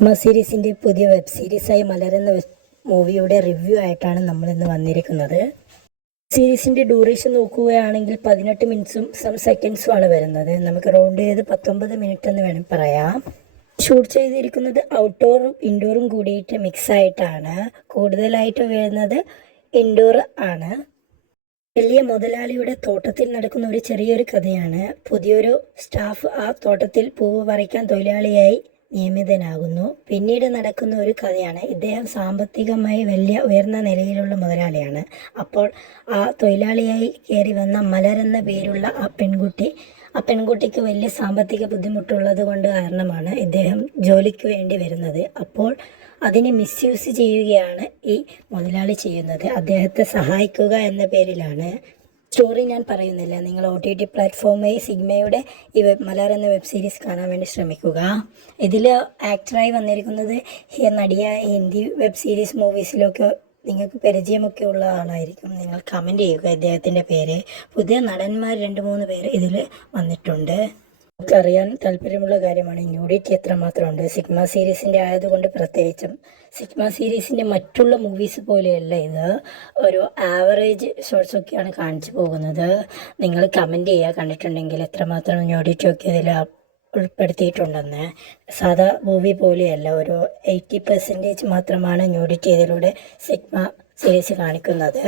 Sigma സീരീസിൻ്റെ പുതിയ web സീരീസായി മലരെന്ന മൂവിയുടെ review ആയിട്ടാണ് നമ്മളിന്ന് വന്നിരിക്കുന്നത്. സീരീസിൻ്റെ ഡ്യൂറേഷൻ നോക്കുകയാണെങ്കിൽ 18 മിനിറ്റ്സും സം സെക്കൻഡ്സും ആണ് വരുന്നത്. നമുക്ക് റൗണ്ട് ചെയ്ത് 19 മിനിറ്റ് എന്ന് വേണം പറയാം. ഷൂട്ട് ചെയ്തിരിക്കുന്നത് ഔട്ട്ഡോറും ഇൻഡോറും കൂടിയിട്ട് മിക്സ് ആയിട്ടാണ്. കൂടുതലായിട്ട് വരുന്നത് ഇൻഡോർ ആണ്. വലിയ മുതലാളിയുടെ തോട്ടത്തിൽ നടക്കുന്ന ഒരു ചെറിയൊരു കഥയാണ്. പുതിയൊരു സ്റ്റാഫ് ആ തോട്ടത്തിൽ പൂവ് പറിക്കാൻ തൊഴിലാളിയായി നിയമിതനാകുന്നു. പിന്നീട് നടക്കുന്ന ഒരു കഥയാണ്. ഇദ്ദേഹം സാമ്പത്തികമായി വലിയ ഉയർന്ന നിലയിലുള്ള മുതലാളിയാണ്. അപ്പോൾ ആ തൊഴിലാളിയായി കയറി വന്ന മലർ എന്ന പേരുള്ള ആ പെൺകുട്ടിക്ക് വലിയ സാമ്പത്തിക ബുദ്ധിമുട്ടുള്ളത് കൊണ്ട് കാരണമാണ് ഇദ്ദേഹം ജോലിക്ക് വേണ്ടി വരുന്നത്. അപ്പോൾ അതിനെ മിസ്യൂസ് ചെയ്യുകയാണ് ഈ മുതലാളി ചെയ്യുന്നത്. അദ്ദേഹത്തെ സഹായിക്കുക എന്ന പേരിലാണ്. സ്റ്റോറി ഞാൻ പറയുന്നില്ല. നിങ്ങൾ OTT പ്ലാറ്റ്ഫോമായി സിഗ്മയുടെ ഈ മലർ എന്ന വെബ് സീരീസ് കാണാൻ വേണ്ടി ശ്രമിക്കുക. ഇതിൽ ആക്ടറായി വന്നിരിക്കുന്നത് നടിയായ ഹിന്ദി വെബ് സീരീസ് മൂവീസിലൊക്കെ നിങ്ങൾക്ക് പരിചയമൊക്കെ ഉള്ള ആളായിരിക്കും. നിങ്ങൾ കമൻറ്റ് ചെയ്യുക ഇദ്ദേഹത്തിൻ്റെ പേര്. പുതിയ നടന്മാർ 2-3 പേര് ഇതിൽ വന്നിട്ടുണ്ട്. നമുക്കറിയാൻ താല്പര്യമുള്ള കാര്യമാണ് ന്യൂഡിറ്റി എത്രമാത്രമുണ്ട്. സിഗ്മ സീരീസിൻ്റെ ആയതുകൊണ്ട് പ്രത്യേകിച്ചും. സിഗ്മ സീരീസിൻ്റെ മറ്റുള്ള മൂവീസ് പോലെയല്ല ഇത്. ഒരു ആവറേജ് ഷോർട്സൊക്കെയാണ് കാണിച്ചു പോകുന്നത്. നിങ്ങൾ കമൻറ്റ് ചെയ്യുക കണ്ടിട്ടുണ്ടെങ്കിൽ എത്രമാത്രം ന്യൂഡിറ്റി ഒക്കെ ഇതിൽ ഉൾപ്പെടുത്തിയിട്ടുണ്ടെന്ന്. സാധാ മൂവി പോലെയല്ല. ഒരു 80% മാത്രമാണ് ന്യൂഡിറ്റി ഇതിലൂടെ സിഗ്മ സീരീസ് കാണിക്കുന്നത്.